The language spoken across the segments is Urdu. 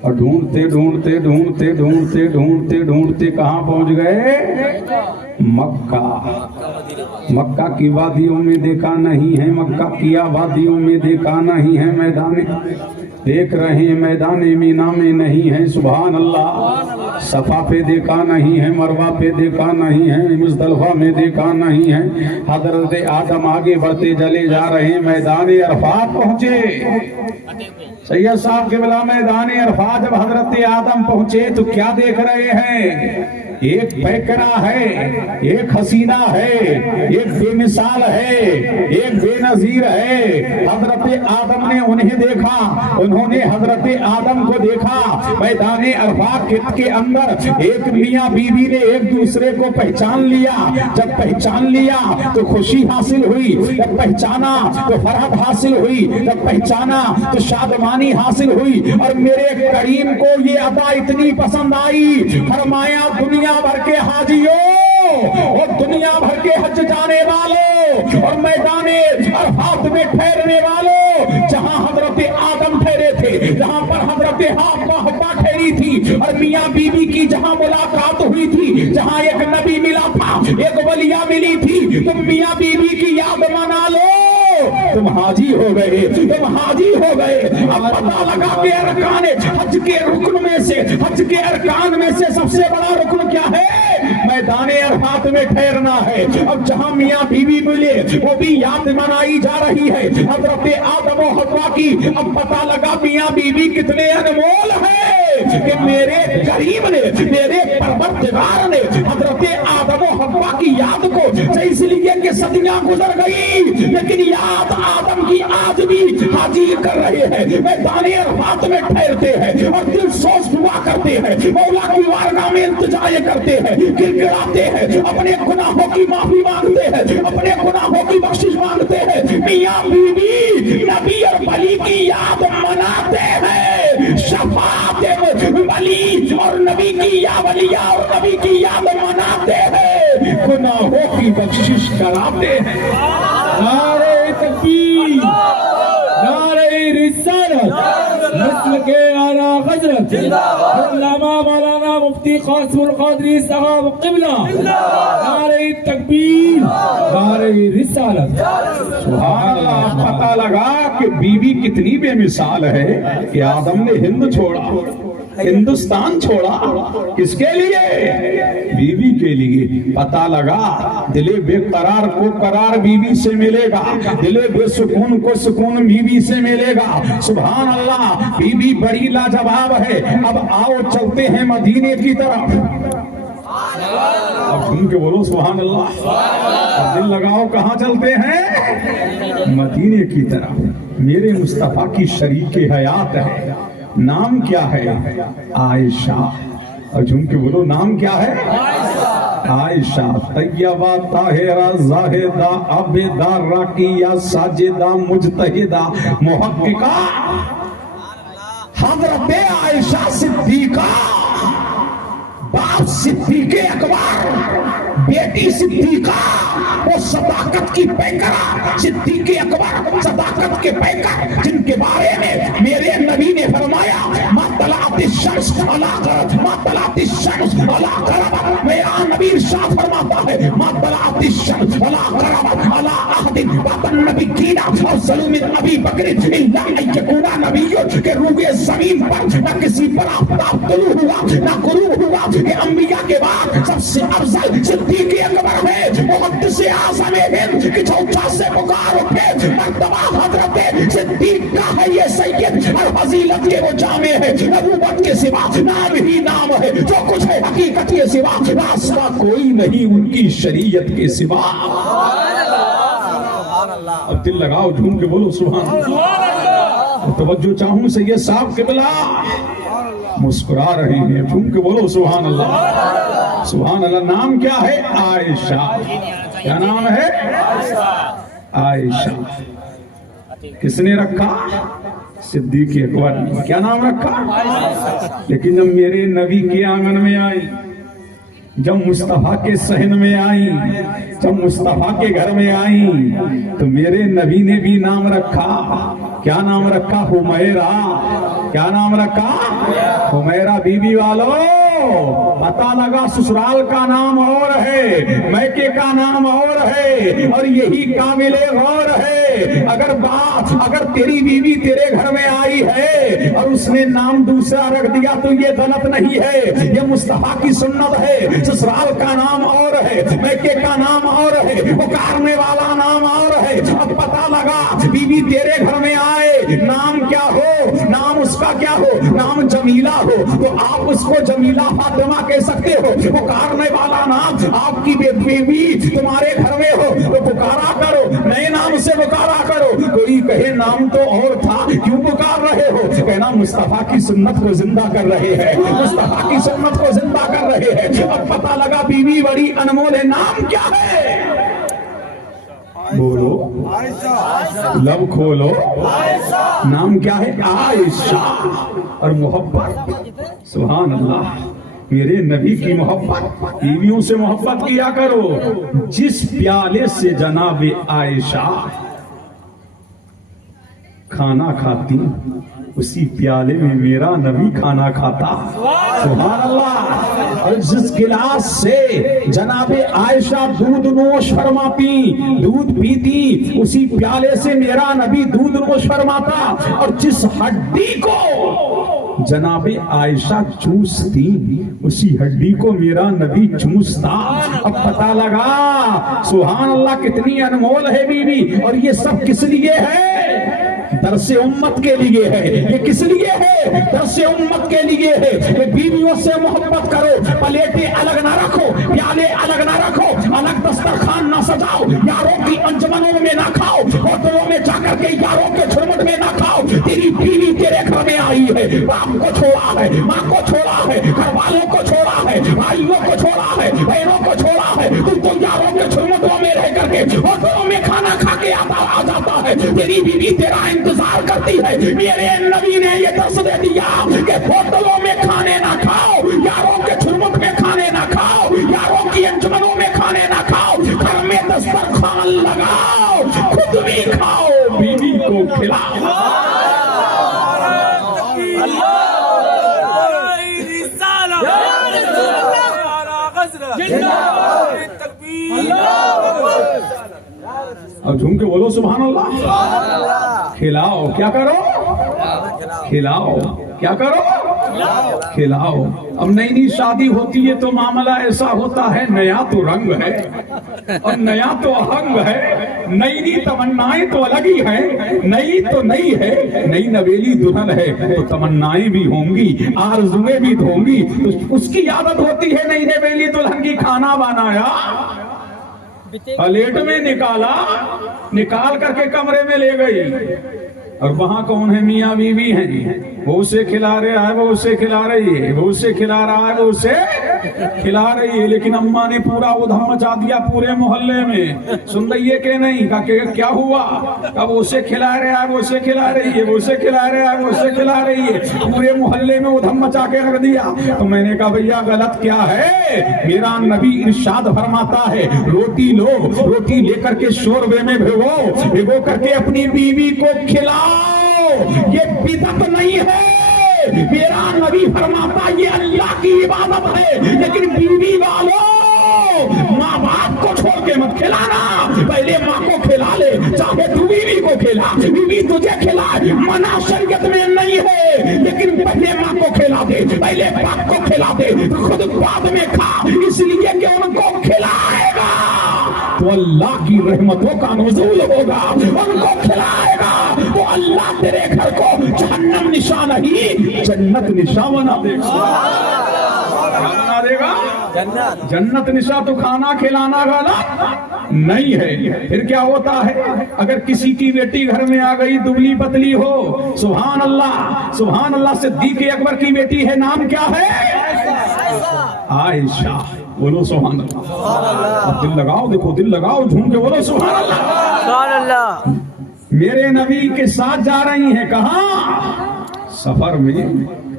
اور ڈھونڈتے ڈھونڈتے ڈھونڈتے ڈھونڈتے ڈھونڈتے ڈھونڈتے کہاں پہنچ گئے؟ مکہ کی وادیوں میں دیکھا نہیں ہے، مکہ کی وادیوں میں دیکھا نہیں ہے، میدان دیکھ رہے ہیں میدان مینا میں نہیں ہے، سبحان اللہ، صفا پہ دیکھا نہیں ہے، مروہ پہ دیکھا نہیں ہے، مزدلفہ میں دیکھا نہیں ہے۔ حضرت آدم آگے بڑھتے چلے جا رہے ہیں، میدان عرفات پہنچے۔ سید صاحب کے بلا میدان عرفات جب حضرت آدم پہنچے تو کیا دیکھ رہے ہیں؟ ایک پیکرا ہے، ایک حسینہ ہے، ایک بے مثال ہے، ایک بے نظیر ہے۔ حضرت آدم نے انہیں دیکھا، انہوں نے حضرت آدم کو دیکھا۔ میدان عرفات کے اندر ایک میاں بیوی نے ایک دوسرے کو پہچان لیا۔ جب پہچان لیا تو خوشی حاصل ہوئی، جب پہچانا تو فرحت حاصل ہوئی، جب پہچانا تو شادمانی حاصل ہوئی۔ اور میرے کریم کو یہ عطا اتنی پسند آئی، فرمایا دنیا بھر کے حاجیوں اور دنیا بھر کے حج جانے والوں اور میدان عرفات میں ٹھہرنے والوں، جہاں حضرت آدم ٹھہرے تھے، جہاں پر حضرت حوا ٹھہری تھی اور میاں بیوی کی جہاں ملاقات ہوئی تھی، جہاں ایک نبی ملا تھا، ایک ولیہ ملی تھی، تم میاں بیوی کی یاد منا لو، تم حاجی ہو گئے، تم حاجی ہو گئے۔ اب پتہ لگا کہ ارکان حج کے رکن میں سے، حج کے ارکان میں سے سب سے بڑا رکن کیا ہے؟ میدان عرفات میں ٹھہرنا ہے۔ اب جہاں میاں بیوی ملے وہ بھی یاد منائی جا رہی ہے حضرت آدم و حوا کی۔ اب پتہ لگا میاں بیوی کتنے انمول ہیں کہ میرے کریم نے، میرے پروردگار نے حضرت آدم و حوا کی یاد کو، اس لیے کہ صدیاں گزر گئی لیکن یاد آدم کی آج بھی حاجی کر رہے ہیں، میدان عرفات میں ٹھہرتے ہیں اور دل سوچ دعا کرتے ہیں، مولا کی بارگاہ میں التجا کرتے ہیں، گڑگڑاتے ہیں، اپنے گناہوں کی معافی مانگتے ہیں، اپنے گناہوں کی بخشش مانگتے ہیں۔ میاں بیوی نبی اور ولی کی یاد مناتے ہیں، شفاعت ولی اور نبی کی یا ولیہ اور نبی کی یاد مناتے ہیں، گناہوں کی بخشش کراتے ہیں۔ نعرہ تکبیر، نعرہ رسالت، نسل کے اعلیٰ حضرت علامہ مولانا مفتی قاسم القادری صاحب قبلہ، نعرہ تکبیر، نعرہ رسالت۔ سبحان اللہ۔ پتہ لگا کہ بیوی کتنی بے مثال ہے کہ آدم نے ہند چھوڑا، ہندوستان چھوڑا، کس کے لیے؟ بیوی کے لیے۔ پتہ لگا دل بے قرار کو قرار بیوی سے ملے گا، دل بے سکون کو سکون بیوی سے ملے گا۔ سبحان اللہ، بیوی بڑی لاجواب ہے۔ اب آؤ چلتے ہیں مدینے کی طرف۔ اب سن کے بولو سبحان اللہ۔ اب دل لگاؤ کہاں چلتے ہیں؟ مدینے کی طرف۔ میرے مصطفیٰ کی شریک حیات ہے، نام کیا ہے؟ عائشہ۔ اور جھوم کے بولو نام کیا ہے؟ عائشہ۔ طیبہ، طاہرہ، زاہدہ، عابدہ، راکیہ، ساجدہ، مجتہدہ، محققہ، حضرت عائشہ صدیقہ، باپ صدیق اکبر، بیٹی صدیقہ، وہ صداقت کی پیکر، صدیق اکبر صداقت کے پیکر، جن کے بارے میں میرے نبی نے فرمایا ما طلعت الشمس علی غرب، ما طلعت الشمس علی غرب۔ میرا نبی ارشاد فرماتا ہے ما طلعت الشمس علی غرب علی احد بعد النبیین افضل من ابی بکر الا ان یکون نبی، کہ روح زمین پر نہ کسی پر آفتاب طلوع ہوا نہ غروب ہوا، کہ انبیاء کے بعد سب سے افضل صدیق اکبر ہے، محدث اعظم ہند کی چوچا سے پکار اٹھے، مرتبہ حضرت صدیق کا ہے یہ سید، اور فضیلت کے وہ جامع ہے، نبوت کے سوا نام ہی نام ہے، جو کچھ ہے حقیقت کے سوا راستہ کوئی نہیں ان کی شریعت کے سوا۔ اب دل لگاؤ جھوم کے بولو سبحان اللہ۔ توجہ چاہوں سید صاحب قبلہ مسکرا رہے ہیں، جھوم کے بولو سبحان اللہ۔ سبحان اللہ۔ نام کیا ہے؟ عائشہ۔ کیا نام ہے؟ عائشہ۔ کس نے رکھا؟ صدیق اکبر نے۔ کیا نام رکھا؟ لیکن جب میرے نبی کے آنگن میں آئی، جب مصطفیٰ کے صحن میں آئی، جب مصطفیٰ کے گھر میں آئی، تو میرے نبی نے بھی نام رکھا۔ کیا نام رکھا؟ حمیرہ. کیا نام رکھا؟ حمیرہ. بیوی والوں پتا لگا سسرال کا نام اور ہے، میکے کا نام اور ہے، اور یہی قابل غور ہے. اگر تیری بیوی تیرے گھر میں آئی ہے اور اس نے نام دوسرا رکھ دیا تو یہ غلط نہیں ہے، یہ مصطفیٰ کی سنت ہے. سسرال کا نام اور ہے، میکے کا نام اور ہے، پکارنے والا نام اور ہے. اب پتا لگا بیوی تیرے گھر میں آئے، نام کیا ہو؟ نام اس کا کیا ہو؟ نام جمیلہ ہو تو آپ اس کو جمیلہ فاطمہ کہہ سکتے ہو. پکارنے والا نام آپ کی بیوی تمہارے گھر میں ہو تو پکارا کرو، نئے نام سے پکارا کرو. کوئی کہے نام تو اور تھا، کیوں پکار رہے ہو؟ کہنا مصطفیٰ کی سنت کو زندہ کر رہے ہیں، مصطفیٰ کی سنت کو زندہ کر رہے ہیں. اب پتا لگا بیوی بڑی انمول ہے. نام کیا ہے؟ بولو، لب کھولو. نام کیا ہے؟ عائشہ. اور محبت، سبحان اللہ، میرے نبی کی محبت. بیویوں سے محبت کیا کرو. جس پیالے سے جناب عائشہ کھانا کھاتی اسی پیالے میں میرا نبی کھانا کھاتا. سبحان اللہ. اور جس گلاس سے جناب عائشہ دودھ نوش فرماتی، دودھ پیتی، اسی پیالے سے میرا نبی دودھ نوش فرماتا. اور جس ہڈی کو جناب عائشہ چوستی اسی ہڈی کو میرا نبی چوستا. اب پتا لگا سبحان اللہ کتنی انمول ہے بیوی. اور یہ سب کس لیے ہے؟ درس امت کے لیے ہے. یہ کس لیے ہے؟ درس امت کے لیے ہے. یہ بیویوں سے محبت کرو. پلیٹیں الگ نہ رکھو، پیالے الگ نہ رکھو، الگ دسترخوان نہ سجاؤ، یاروں کی انجمنوں میں نہ کھاؤ، ہوٹلوں میں جا کر کے یاروں کے چھرمٹ میں نہ کھاؤ. تیری بیوی تیرے گھر میں آئی ہے، باپ کو چھوڑا ہے، ماں کو چھوڑا ہے، گھر والوں کو چھوڑا ہے، بھائیوں کو چھوڑا ہے، بہنوں کو چھوڑا ہے. تو یاروں کے چھرمٹوں میں رہ کر کے ہوٹلوں میں کھانا کھا کے آ جاتا ہے. تیری بیوی تیرا انتظار کرتی ہے. میرے نبی نے یہ درس دے دیا کہ ہوٹلوں میں کھانے نہ کھاؤ، یاروں کے چھرمٹ میں کھانے نہ کھاؤ، یاروں کی انجمنوں میں کھانے نہ کھاؤ. گھر میں دسترخوان لگاؤ، خود بھی کھاؤ، بیوی کو کھلاؤ. اب جھوم کے بولو سبحان اللہ. کھلاؤ. کیا کرو؟ کھلاؤ. کیا کرو؟ کھلاؤ. اب نئی نئی شادی ہوتی ہے تو معاملہ ایسا ہوتا ہے، نیا تو رنگ ہے اور نیا تو آہنگ ہے. نئی نئی تمنائیں تو الگ ہی ہیں. نئی تو نئی ہے، نئی نویلی دلہن ہے تو تمنائیں بھی ہوں گی، آرزویں بھی ہوں گی. تو اس کی عادت ہوتی ہے نئی نویلی دلہن کی کھانا بنایا، پلیٹ میں نکالا، نکال کر کے کمرے میں لے گئی. اور وہاں کون ہے؟ میاں بیوی ہیں. وہ اسے کھلا رہا ہے، وہ اسے کھلا رہی ہے، وہ اسے کھلا رہا ہے، وہ اسے کھلا رہی ہے. لیکن اماں نے پورا ادھم مچا دیا پورے محلے میں. سن رہی ہے کہ نہیں؟ کہا کہ کیا ہوا؟ اب اسے کھلا رہا ہے، وہ اسے کھلا رہی ہے، وہ اسے کھلا رہا ہے، وہ اسے کھلا رہی ہے. پورے محلے میں ادھم مچا کے رکھ دیا. تو میں نے کہا بھیا غلط کیا ہے؟ میرا نبی ارشاد فرماتا ہے روٹی لو، روٹی لے کر کے شوربے میں بھگو کر کے اپنی بیوی کو کھلاؤ. یہ بدعت نہیں ہے. میرا نبی فرماتا یہ اللہ کی عبادت ہے. لیکن بیوی والوں ماں باپ کو چھوڑ کے مت کھلانا. پہلے ماں کو کھلا لے، چاہے تو بیوی کو کھلا، بیوی تجھے کھلائے، منع شریعت میں نہیں ہے. لیکن پہلے ماں کو کھلا دے، پہلے باپ کو کھلا دے، خود بعد میں کھا. اس لیے کہ ان کو کھلائے گا تو اللہ کی رحمتوں کا نزول ہوگا. ان کو کھلائے گا تو اللہ تیرے گھر کو جہنم نشان نہیں جنت نشان بنا دے گا. جنت نشان. تو کھانا کھلانا غلط نہیں ہے. پھر کیا ہوتا ہے؟ اگر کسی کی بیٹی گھر میں آ گئی دبلی پتلی ہو، سبحان اللہ سبحان اللہ، صدیق اکبر کی بیٹی ہے، نام کیا ہے؟ عائشہ. بولو سبحان اللہ. دل لگاؤ، دیکھو دل لگاؤ، جھوم کے بولو سبحان اللہ. سبحان اللہ. میرے نبی کے ساتھ جا رہی ہیں. کہاں؟ سفر میں.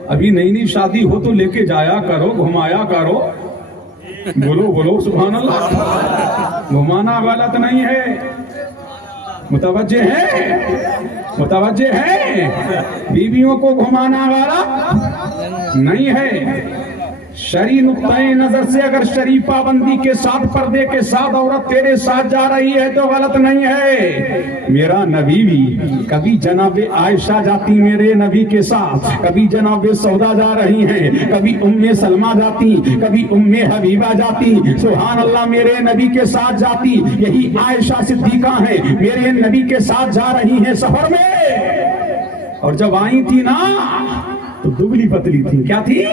ابھی نئی نئی شادی ہو تو لے کے جایا کرو، گھمایا کرو. بولو بولو سبحان اللہ. گھمانا غلط نہیں ہے. متوجہ ہے؟ متوجہ ہے؟ بیویوں کو گھمانا والا نہیں ہے۔ شرعی نقطۂ نظر سے اگر شرعی پابندی کے ساتھ پردے کے ساتھ عورت تیرے ساتھ جا رہی ہے تو غلط نہیں ہے۔ میرا نبی بھی کبھی جناب عائشہ جاتی میرے نبی کے ساتھ، کبھی جناب سودا جا رہی ہیں، کبھی ام سلمہ جاتی، کبھی ام حبیبہ جاتی، سبحان اللہ میرے نبی کے ساتھ جاتی۔ یہی عائشہ صدیقہ ہیں، میرے نبی کے ساتھ جا رہی ہیں سفر میں، اور جب آئی تھی نا تو دبلی پتلی تھی۔ کیا تھی؟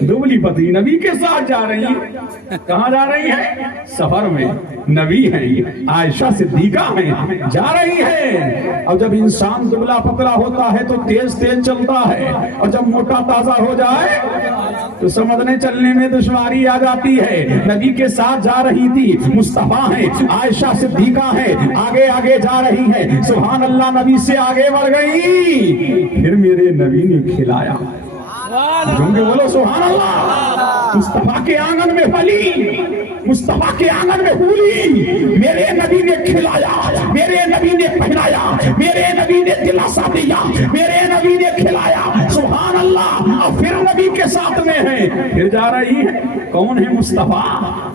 دبلی پتلی، نبی کے ساتھ جا رہی ہیں۔ کہاں جا رہی ہیں؟ سفر میں۔ نبی ہیں، عائشہ صدیقہ ہیں، جا رہی ہے۔ اور جب انسان دبلا پتلا ہوتا ہے تو تیز تیز چلتا ہے، اور جب موٹا تازہ ہو جائے تو سمجھنے چلنے میں دشواری آ جاتی ہے۔ نبی کے ساتھ جا رہی تھی، مصطفیٰ ہیں، عائشہ صدیقہ ہیں، آگے آگے جا رہی ہیں، سبحان اللہ نبی سے آگے بڑھ گئی۔ پھر میرے نبی نے کھلایا، کیونکہ بولو سبحان اللہ، مصطفیٰ کے آنگن میں پلی، مصطفیٰ کے آنگن میں پھولی، میرے نبی نے کھلایا، میرے نبی نے پہنایا، میرے نبی نے دلاسا دیا، میرے نبی نے کھلایا، سبحان اللہ۔ اور پھر نبی کے ساتھ میں ہے، پھر جا رہی ہے۔ کون ہے مصطفیٰ؟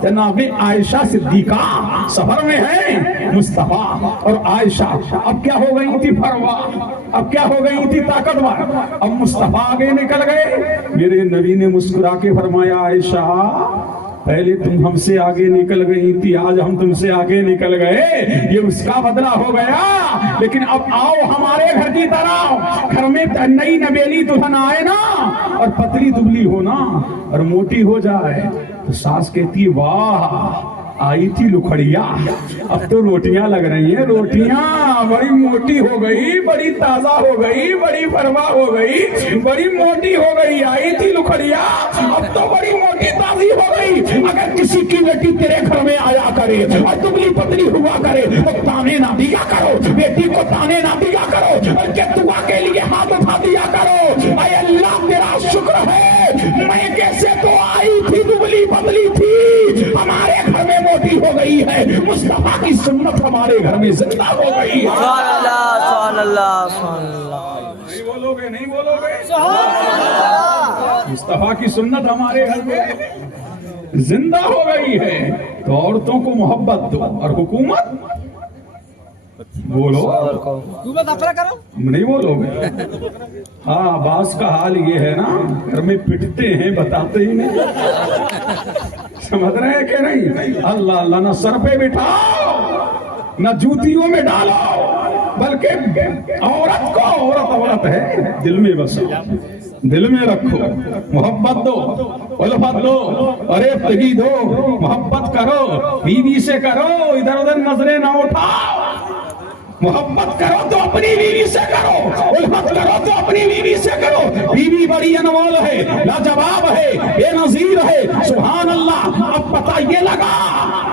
جناب عائشہ صدیقہ سفر میں ہے، مصطفیٰ اور عائشہ۔ اب کیا ہو گئی تھی فروا، اب کیا ہو گئی تھی طاقتور، اب مصطفیٰ آگے نکل گئے۔ میرے نبی نے مسکرا کے فرمایا، عائشہ پہلے تم ہم سے آگے نکل گئی تھی، آج ہم تم سے آگے نکل گئے، یہ اس کا بدلہ ہو گیا۔ لیکن اب آؤ ہمارے گھر کی طرح، گھر میں نئی نبیلی دلہن آئے نا، اور پتلی دبلی ہو نا اور موٹی ہو جائے تو ساس کہتی واہ آئی تھی لکھڑیا، اب تو روٹیاں لگ رہی ہیں، روٹیاں بڑی موٹی ہو گئی، بڑی تازہ ہو گئی، بڑی فروا ہو گئی، بڑی موٹی ہو گئی، آئی تھی لکھڑیا اب تو بڑی موٹی تازی ہو گئی۔ اگر کسی کی بیٹی تیرے گھر میں آیا کرے اور دبلی پتلی ہوا کرے تو تانے نہ دیا کرو، بیٹی کو تانے نہ دیا کرو، بلکہ دعا کے لیے ہاتھ اٹھا دیا کرو، اے اللہ تیرا شکر ہے میں کیسے تو آئی تھی دبلی پتلی تھی، ہمارے گھر میں موٹی ہو گئی ہے، مصطفیٰ کی سنت ہمارے گھر میں زندہ ہو گئی ہے۔ سبحان اللہ سبحان اللہ سبحان اللہ۔ نہیں بولو گے، نہیں بولو گے؟ مصطفیٰ کی سنت ہمارے گھر میں زندہ ہو گئی ہے، تو عورتوں کو محبت دو، اور حکومت بولو، نہیں بولو گے؟ ہاں بعض کا حال یہ ہے نا، گھر میں پٹتے ہیں بتاتے ہی نہیں، سمجھ رہے ہیں کہ نہیں؟ اللہ اللہ، نہ سر پہ بٹھاؤ نہ جوتیوں میں ڈالو، بلکہ عورت کو عورت ہے، دل میں بسو، دل میں رکھو، محبت دو، الفت دو، ارے دو، محبت کرو، بیوی سے کرو، ادھر ادھر نظریں نہ اٹھاؤ۔ محبت کرو تو اپنی بیوی سے کرو، الفت کرو تو اپنی بیوی سے کرو۔ بیوی بڑی انمول ہے، لاجواب ہے، بے نظیر ہے، سبحان اللہ۔ اب پتہ یہ لگا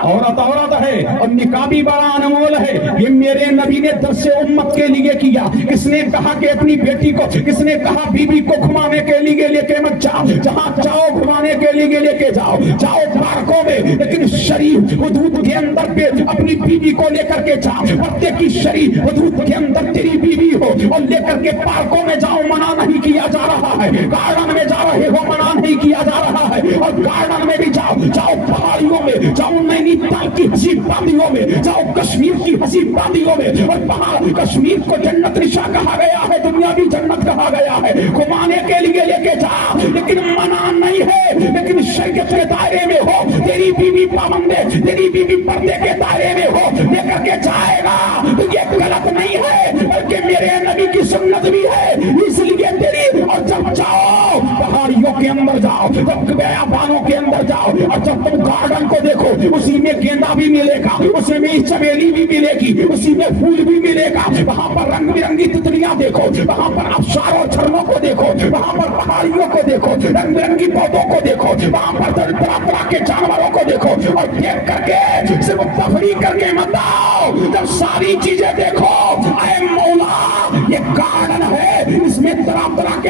عورت عورت ہے اور نکاح بھی بڑا انمول ہے، یہ میرے نبی نے درس امت کے لیے کیا۔ کس نے کہا کہ اپنی بیٹی کو، کس نے کہا بیوی کو گھمانے کے لیے لے کے مت جاؤ، جہاں جاؤ گھمانے کے لیے لے کے جاؤ، جاؤ پارکوں میں، لیکن شریف حدود کے اندر پہ اپنی بیوی کو لے کر کے جاؤ، پردے کی شریف حدود کے اندر تیری بیوی ہو، اور لے کر کے پارکوں میں جاؤ، منع نہیں کیا جا رہا ہے، گارڈن میں جا رہے ہو منع نہیں کیا جا رہا ہے، اور گارڈن میں بھی جاؤ، جاؤ پہاڑیوں میں جاؤ، نینی تال کی حسین وادیوں میں جاؤ، کشمیر کی حسین وادیوں میں، اور پہاڑ کشمیر کو جنت نشا کہا گیا ہے، دنیا بھی جنت کہا گیا ہے، گھمانے کے لیے لے کے جا، لیکن منع نہیں ہے، لیکن شریعت کے دائرے میں ہو، تیری بیوی پابند ہے، تیری بیوی پردے کے دائرے میں ہو، لے کر کے جائے گا، یہ غلط نہیں ہے، بلکہ میرے نبی کی سنت بھی ہے، اس لیے تیری، اور جب جاؤ پہاڑیوں کے اندر جاؤ، جب بیابانوں کے اندر جاؤ، اور جب تم گارڈن کو دیکھو، اسی میں گیندا بھی ملے گا، اسی میں چمیلی بھی ملے گی، اسی میں پھول بھی ملے گا، وہاں پر رنگ برنگی تتلیاں دیکھو، وہاں پر ابشار اور جھرنوں کو دیکھو، وہاں پر پہاڑیوں کو دیکھو، رنگ برنگی پودوں کو دیکھو، وہاں پر طرح طرح کے جانوروں کو دیکھو، اور دیکھ کر کے صرف تفریح کر کے مت آؤ، جب ساری چیزیں دیکھو، اے مولا یہ گارڈن ہے، اس میں طرح طرح کے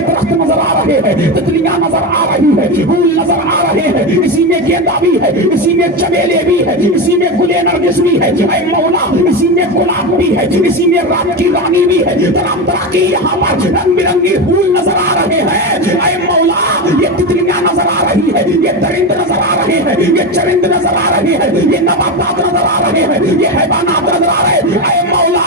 درخت نظر آ رہے ہیں، تتلیاں نظر آ رہی ہے، پھول نظر آ رہے ہیں، اسی میں گیندا بھی ہے، اسی میں چمیلے بھی ہے، اسی میں گل نرگس بھی ہے، اے مولا اسی میں گلاب بھی ہے، اسی میں رات کی رانی بھی ہے، طرح طرح کی یہاں پر رنگ برنگی پھول نظر آ رہے ہیں، اے مولا یہ تتلیاں نظر آ رہی ہے، یہ درند نظر آ رہے ہیں، یہ چرند نظر آ رہے ہیں، یہ نباتات نظر آ رہے ہیں، یہ حیوانات نظر آ رہے ہیں، اے مولا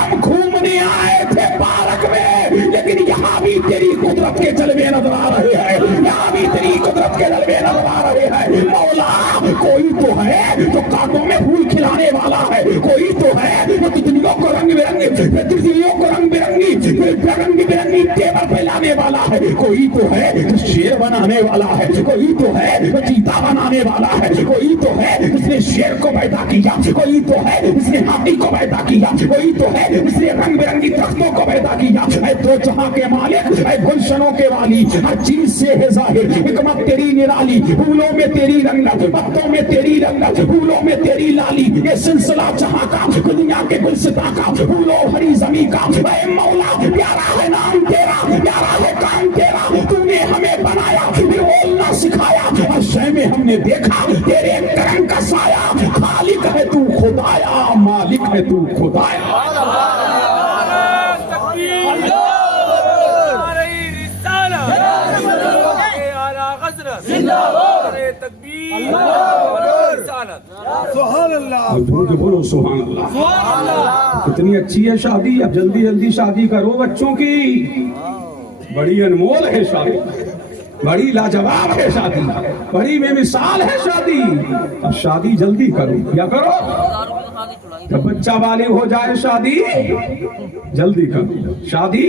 ہم گھومنے آئے تھے پارک میں، لیکن یہاں بھی تیری قدرت کے جلوے نظر آ رہے ہیں، یہاں بھی تیری قدرت کے جلوے نظر آ رہے ہیں، مولا کوئی تو ہے جو کانٹوں میں پھول کھلانے والا ہے، کوئی تو ہے جو تتلیوں کو رنگ برنگی ٹیبل پہ لانے والا ہے، کوئی تو ہے جو شیر بنانے والا ہے، کوئی تو ہے جو چیتا بنانے والا ہے، کوئی تو ہے جس نے شیر کو پیدا کیا، کوئی تو ہے جس نے ہاتھی کو پیدا کیا، کوئی تو ہے جس نے رنگ برنگی درختوں کو پیدا کیا، اے دو جہاں کے مالک، اے گلشنوں کے والی، ہر چیز سے ہے ظاہر، حکمت تیری نرالی، پھولوں میں تیری رنگت، پتوں میں تیری رنگت، پھولوں میں تیری لالی، یہ سلسلہ جہاں کا، دنیا کے گلستاں کا، پھولوں ہری زمین کا، اے مولا پیارا ہے نام تیرا، پیارا ہے کام تیرا، تو نے ہمیں بنایا پھر بولنا سکھایا، ہر شے میں ہم نے دیکھا تیرے کرم کا سایہ، خالق ہے تو خدایا، مالک ہے تو خدایا۔ بولو سبحان اللہ۔ کتنی اچھی ہے شادی، اب جلدی جلدی شادی کرو بچوں کی، بڑی انمول ہے شادی، بڑی لاجواب ہے شادی، بڑی بے مثال ہے شادی، اب شادی جلدی کرو، کیا کرو جب بچہ بالغ ہو جائے شادی جلدی کرو، شادی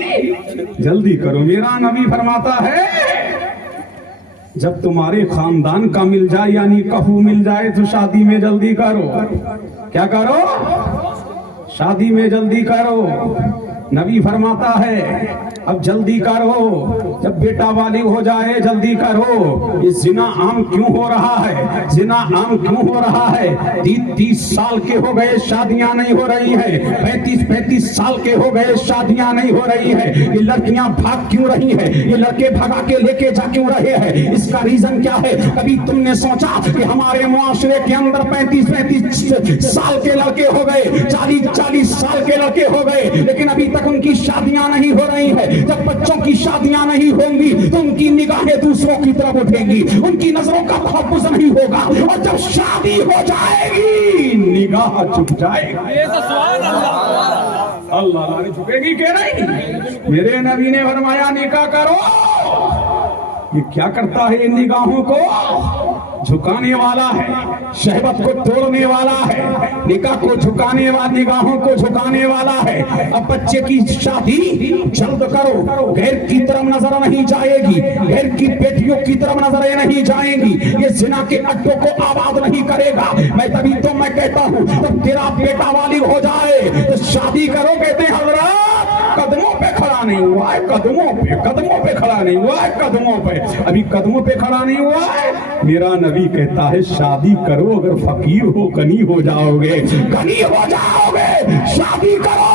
جلدی کرو۔ میرا نبی فرماتا ہے جب تمہارے خاندان کا مل جائے یعنی کہو مل جائے تو شادی میں جلدی کرو، کیا کرو شادی میں جلدی کرو۔ نبی فرماتا ہے اب جلدی کرو، جب بیٹا بالغ ہو جائے جلدی کرو۔ یہ زنا عام کیوں ہو رہا ہے، زنا عام کیوں ہو رہا ہے؟ 30 سال کے ہو گئے شادیاں نہیں ہو رہی ہیں، 35 سال کے ہو گئے شادیاں نہیں ہو رہی ہیں۔ یہ لڑکیاں بھاگ کیوں رہی ہیں، یہ لڑکے بھگا کے لے کے جا کیوں رہے ہیں؟ اس کا ریزن کیا ہے؟ کبھی تم نے سوچا کہ ہمارے معاشرے کے اندر 35 سال کے لڑکے ہو گئے، 40 سال کے لڑکے ہو گئے، لیکن ابھی تک ان کی شادیاں نہیں ہو رہی ہیں۔ جب بچوں کی شادیاں نہیں ہوں گی تو ان کی نگاہیں دوسروں کی طرف اٹھیں گی، ان کی نظروں کا تحفظ نہیں ہوگا، اور جب شادی ہو جائے گی نگاہ جھک جائے گی۔ اللہ جھکے گی کہ نہیں؟ میرے نبی نے فرمایا نکاح کرو۔ یہ کیا کرتا ہے؟ ان نگاہوں کو جھکانے والا ہے، شہوت کو توڑنے والا ہے، نکاح کو جھکانے والا، نگاہوں کو جھکانے والا ہے۔ اب بچے کی شادی جلد کرو، غیر کی طرف نظر نہیں جائے گی، غیر کی بیٹیوں کی طرف نظریں نہیں جائیں گی، یہ زنا کے اڈوں کو آباد نہیں کرے گا۔ میں تبھی تو میں کہتا ہوں جب تیرا بیٹا بالغ ہو جائے تو شادی کرو۔ کہتے ہیں حضرات قدموں پہ کھڑا نہیں ہوا ہے، قدموں پہ کھڑا نہیں ہوا ہے، قدموں پہ ابھی قدموں پہ کھڑا نہیں ہوا ہے۔ میرا نبی کہتا ہے شادی کرو، اگر فقیر ہو غنی ہو جاؤ گے، غنی ہو جاؤ گے، شادی کرو۔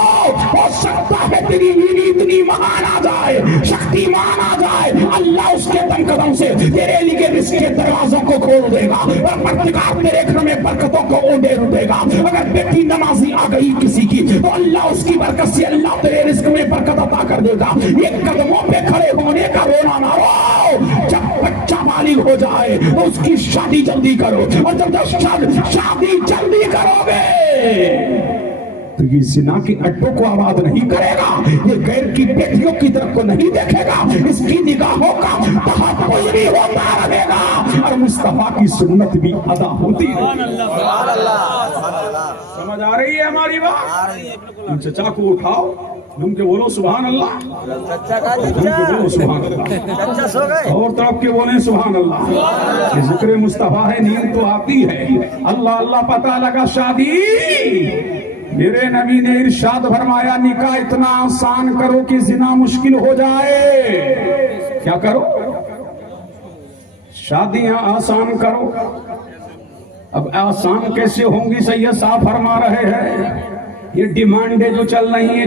ہو سکتا ہے تیری بیوی اتنی مہان آ جائے، شکتی مان آ جائے، اللہ اس کے دم قدم سے تیرے لیے رزق کے دروازوں کو کھول دے گا، اور پرتگار تیرے گھر میں برکتوں کو اونڈے رٹے گا۔ اگر بیٹی نمازی آ گئی کسی کی تو اللہ اس کی برکت سے اللہ تیرے رزق میں برکت عطا کر دے گا۔ یہ قدموں پہ کھڑے ہونے کا رونا نہ رو۔ جب بچہ بالغ ہو جائے تو اس کی شادی جلدی کرو، اور جب شادی جلدی کرو گے تو یہ زنا کے اڈوں کو آباد نہیں کرے گا، یہ غیر کی بیٹیوں کی طرف کو نہیں دیکھے گا، اس کی نگاہوں کا تحفظ بھی ہوتا رہے گا، اور مصطفیٰ کی سنت بھی ادا ہوتی رہے گی۔ سمجھ آ رہی ہے ہماری بات؟ چچا کو اٹھاؤ، تم کے بولو سبحان اللہ، تم کے بولو سبحان اللہ، اور طرف کے بولیں سبحان اللہ۔ یہ ذکر مصطفیٰ ہے، نیند تو آتی ہے، اللہ اللہ پتہ لگا شادی۔ میرے نبی نے ارشاد فرمایا نکاح اتنا آسان کرو کہ زنا مشکل ہو جائے۔ کیا کرو؟ شادیاں آسان کرو۔ اب آسان کیسے ہوں گی؟ سید صاحب فرما رہے ہیں یہ ڈیمانڈیں جو چل رہی ہیں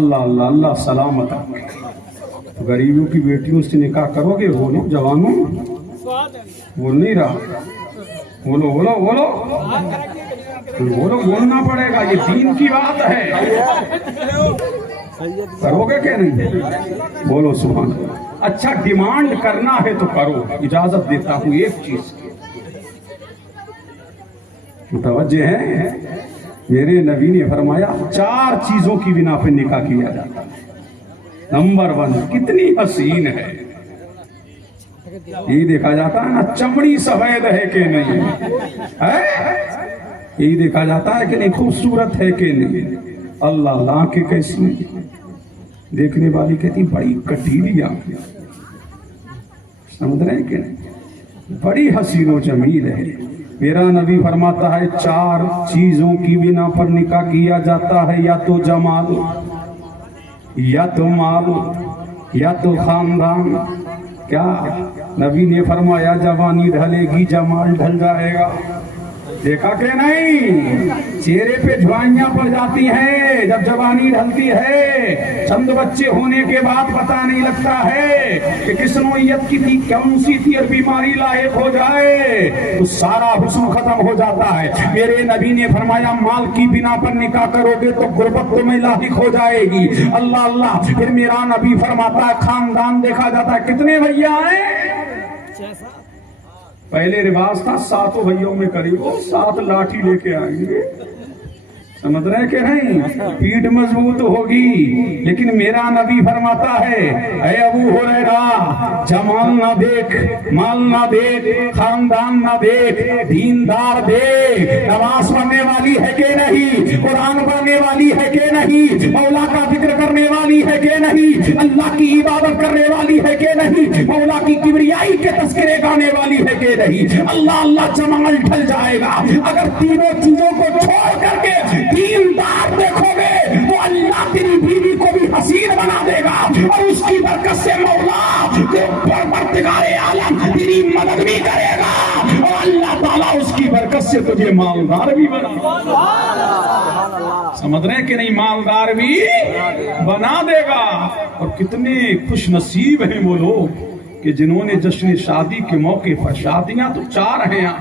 اللہ اللہ اللہ سلامت رکھے. غریبوں کی بیٹیوں سے نکاح کرو گے؟ بولو جوانوں, بول نہیں رہا, بولو بولو بولو بولو, بولنا پڑے گا, یہ دین کی بات ہے. کرو گے کہ نہیں؟ بولو سبحان اللہ. اچھا ڈیمانڈ کرنا ہے تو کرو, اجازت دیتا ہوں ایک چیز کی. متوجہ ہے؟ میرے نبی نے فرمایا 4 چیزوں کی بنا پہ نکاح کیا جاتا ہے. نمبر 1, کتنی حسین ہے. یہ دیکھا جاتا ہے نا چمڑی سفید ہے کہ نہیں ہے, یہ دیکھا جاتا ہے کہ نہیں خوبصورت ہے کہ نہیں. اللہ اللہ کے کیسی دیکھنے والی کہتی بڑی کٹیلی آنکھیں, سمجھ رہے ہیں کہ نہیں, بڑی حسین و جمیل ہے. میرا نبی فرماتا ہے 4 چیزوں کی بنا پر نکاح کیا جاتا ہے, یا تو جمال, یا تو مال, یا تو خاندان. کیا نبی نے فرمایا جوانی ڈھلے گی جمال ڈھل جائے گا. دیکھا کہ نہیں, چہرے پہ جوائیاں پڑ جاتی ہیں جب جوانی ڈھلتی ہے. چند بچے ہونے کے بعد پتہ نہیں لگتا ہے کہ کس نوعیت کی تھی, کون سی تھی, اور بیماری لاحق ہو جائے تو سارا حسن ختم ہو جاتا ہے. میرے نبی نے فرمایا مال کی بنا پر نکاح کرو گے تو غربت تمہیں لاحق ہو جائے گی. اللہ اللہ. پھر میرا نبی فرماتا ہے خاندان دیکھا جاتا ہے. کتنے بھیا ہیں؟ پہلے رواج تھا 7 بھائیوں میں قریب 7 لاٹھی لے کے آئیں گے. سمجھ رہے کہ نہیں, پیٹ مضبوط ہوگی. لیکن میرا نبی فرماتا ہے اے ابو ہریرہ, جمال نہ دیکھ, مال نہ دیکھ, خاندان نہ دیکھ, دیندار دیکھ. نماز پڑھنے والی ہے کہ نہیں, قرآن پڑھنے والی ہے کہ نہیں, مولا کا ذکر کرنے والی ہے کہ نہیں, اللہ کی عبادت کرنے والی ہے کہ نہیں, مولا کی کبریائی کے تذکرے گانے والی ہے کہ نہیں. اللہ اللہ جمال ڈھل جائے گا. اگر تینوں چیزوں کو چھوڑ کر کے دیندار دیکھو گے تو اللہ تیری بیوی کو بھی حسین بنا دے گا, اور اس کی برکت سے مولا پروردگار عالم تیری مدد بھی کرے گا, اور اللہ تعالیٰ اس کی برکت سے تجھے مالدار بھی بنا دے گا. سمجھ رہے کہ نہیں, مالدار بھی بنا دے گا. اور کتنے خوش نصیب ہیں وہ لوگ کہ جنہوں نے جشن شادی کے موقع پر, شادیاں تو 4 ہیں یہاں,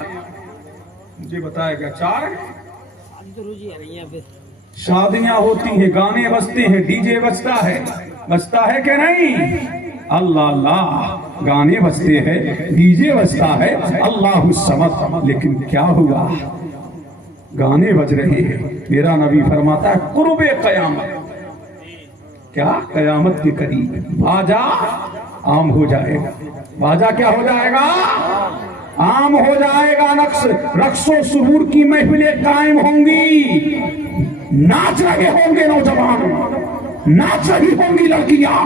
مجھے بتایا گیا 4 ہیں. شادیاں ہوتی ہیں, گانے بجتے ہیں, ڈی جے بجتا ہے کہ نہیں؟ اللہ اللہ, گانے بجتے ہیں, ڈی جے بجتا ہے, اللہ الصمد. لیکن کیا ہوا, گانے بج رہے ہیں. میرا نبی فرماتا ہے قرب قیامت, کیا قیامت کے قریب باجا عام ہو جائے گا. باجا کیا ہو جائے گا؟ عام ہو جائے گا. رقص و سرور کی محفلیں قائم ہوں گی, ناچ رہے ہوں گے نوجوان, ناچ رہی ہوں گی لڑکیاں.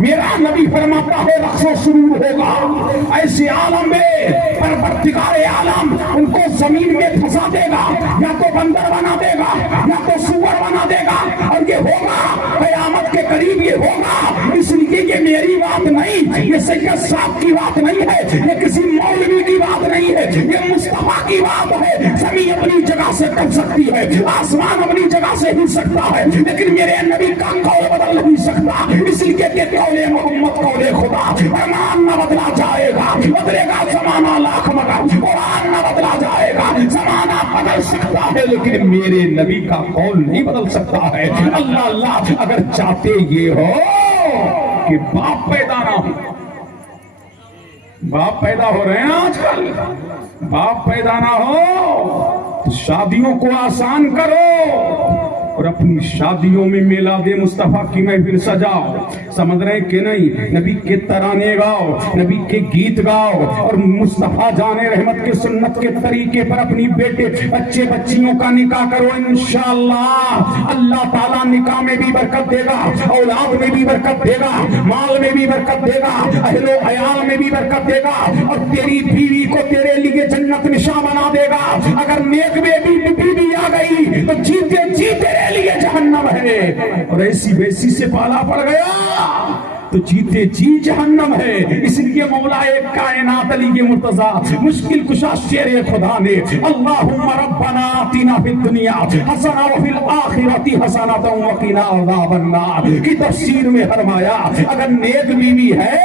میرا نبی فرماتا ہے رقص و سرور ہوگا ایسے عالم میں پروردگار عالم ان کو زمین میں پھنسا دے گا, یا تو بندر بنا دے گا, یا تو سور بنا دے گا. اور یہ ہوگا قیامت کے قریب, یہ ہوگا. اس لیے یہ میری بات نہیں, یہ سید صاحب کی بات نہیں ہے, یہ کسی مولوی کی بات نہیں ہے, یہ مصطفیٰ کی بات ہے. زمین اپنی جگہ سے کٹ سکتی ہے, آسمان اپنی جگہ سے ہل سکتا ہے, لیکن میرے نبی کا قول بدل نہیں سکتا. اس لیے کہ قول محمد قول خدا, فرمان نہ بدلا جائے گا, بدلے گا زمانہ لاکھ مگر, قرآن نہ بدلا جائے گا. زمانہ بدل سکتا ہے لیکن میرے نبی کا قول نہیں بدل سکتا ہے. اللہ اللہ. اگر چاہتے یہ ہو کہ باپ پیدا نہ ہو, باپ پیدا ہو رہے ہیں آج کل, باپ پیدا نہ ہو تو شادیوں کو آسان کرو, اور اپنی شادیوں میں میلاد مصطفیٰ کی محفل سجاؤ. سمجھ رہے کہ نہیں, نبی کے ترانے گاؤ, نبی کے گیت گاؤ, اور مصطفیٰ جان رحمت کے سنت کے طریقے پر اپنی بیٹے بچے بچیوں کا نکاح کرو. انشاءاللہ اللہ تعالیٰ نکاح میں بھی برکت دے گا, اولاد میں بھی برکت دے گا, مال میں بھی برکت دے گا, اہل و عیال میں بھی برکت دے گا, اور تیری بیوی کو تیرے لیے جنت نشاں بنا دے گا. اگر نیک بیوی آ گئی تو جیتے جی تیرے لیے جہنم ہے, اور ایسی ویسی سے پالا پڑ گیا تو جیتے جی جہنم ہے. اس لیے مولا کائنات علی مرتضی مشکل کشا شیر خدا نے اللہم ربنا آتنا فی الدنیا حسنہ وفی الآخرۃ حسنہ وقنا عذاب النار کی تفسیر میں فرمایا اگر نیک بیوی ہے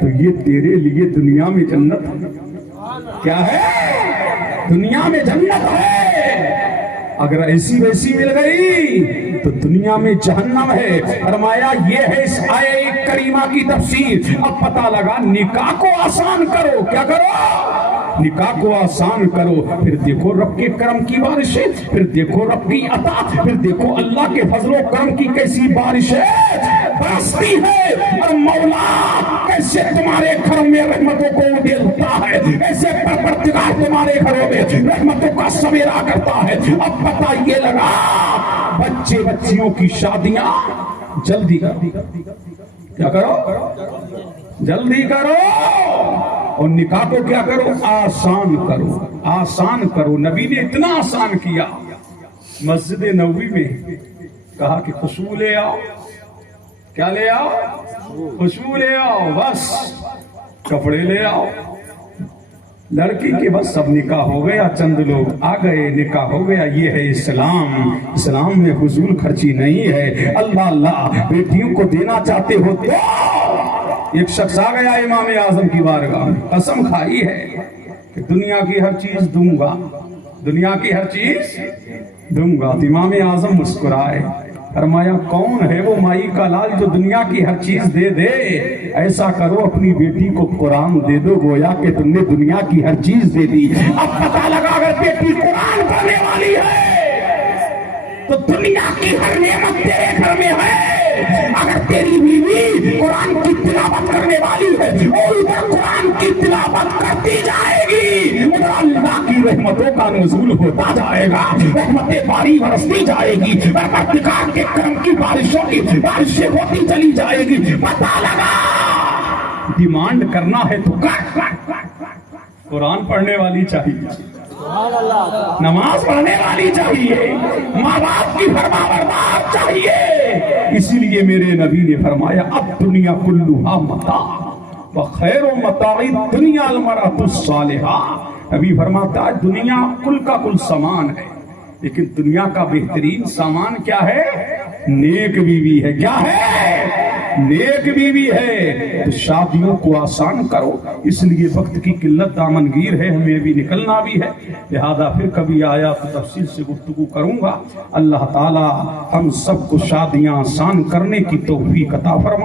تو یہ تیرے لیے دنیا میں جنت ہے. کیا ہے؟ دنیا میں جنت ہے. اگر ایسی ویسی مل گئی تو دنیا میں جہنم ہے. فرمایا یہ ہے اس آیہ کریمہ کی تفسیر. اب پتہ لگا نکاح کو آسان کرو. کیا کرو؟ نکاح کو آسان کرو. پھر دیکھو رب کے کرم کی بارشیں, پھر دیکھو رب کی عطا, پھر دیکھو اللہ کے فضل و کرم کی کیسی بارشیں برستی ہے. اور مولا کیسے تمہارے گھر میں رحمتوں کو ڈالتا ہے, ایسے پروردگار تمہارے گھروں میں رحمتوں کا سمیرا کرتا ہے. اب پتہ یہ لگا بچے بچیوں کی شادیاں جلدی کرو. کیا کرو؟ جلدی کرو. اور نکاح کو کیا کرو؟ آسان کرو. آسان کرو. نبی نے اتنا آسان کیا, مسجد نبوی میں کہا کہ خوشبو لے آؤ. کیا لے آؤ؟ خوشبو لے آؤ. بس کپڑے لے آؤ. لڑکی کے بس سب نکاح ہو گیا, چند لوگ آ گئے, نکاح ہو گیا. یہ ہے اسلام. اسلام میں فضول خرچی نہیں ہے. اللہ اللہ بیٹیوں کو دینا چاہتے ہو تو. ایک شخص آ گیا امام اعظم کی بارگاہ میں, قسم کھائی ہے کہ دنیا کی ہر چیز دوں گا, دنیا کی ہر چیز دوں گا. امام اعظم مسکرائے, فرمایا کون ہے وہ مائی کا لال جو دنیا کی ہر چیز دے دے؟ ایسا کرو اپنی بیٹی کو قرآن دے دو, گویا کہ تم نے دنیا کی ہر چیز دے دی. اب پتہ لگا اگر بیٹی قرآن پڑھنے والی ہے تو دنیا کی ہر نعمت تیرے گھر میں ہے. اگر تیری بیوی قرآن کی تلاوت کرنے والی ہے اور ادھر قرآن کی تلاوت کرتی جائے گی, ادھر اللہ کی رحمتوں کا نزول ہوتا جائے گا, رحمت باری برستی جائے گی, پروردگار کے کرم کی بارشوں کی بارشیں ہوتی چلی جائے گی. پتہ لگا ڈیمانڈ کرنا ہے تو کر. قرآن پڑھنے والی چاہیے, نماز پڑھنے والی چاہیے, ماں باپ کی فرما بردار چاہیے. اسی لیے میرے نبی نے فرمایا اب دنیا کلھا متاع وخیر متاع الدنیا المرأۃ الصالحہ. نبی فرماتا ہے دنیا کل کا کل سامان ہے, لیکن دنیا کا بہترین سامان کیا ہے؟ نیک بیوی ہے. کیا ہے؟ نیک بیوی ہے. تو شادیوں کو آسان کرو. اس لیے وقت کی قلت دامنگیر ہے, ہمیں بھی نکلنا بھی ہے, لہذا پھر کبھی آیا تو تفصیل سے گفتگو کروں گا. اللہ تعالی ہم سب کو شادیاں آسان کرنے کی توفیق عطا فرمائے.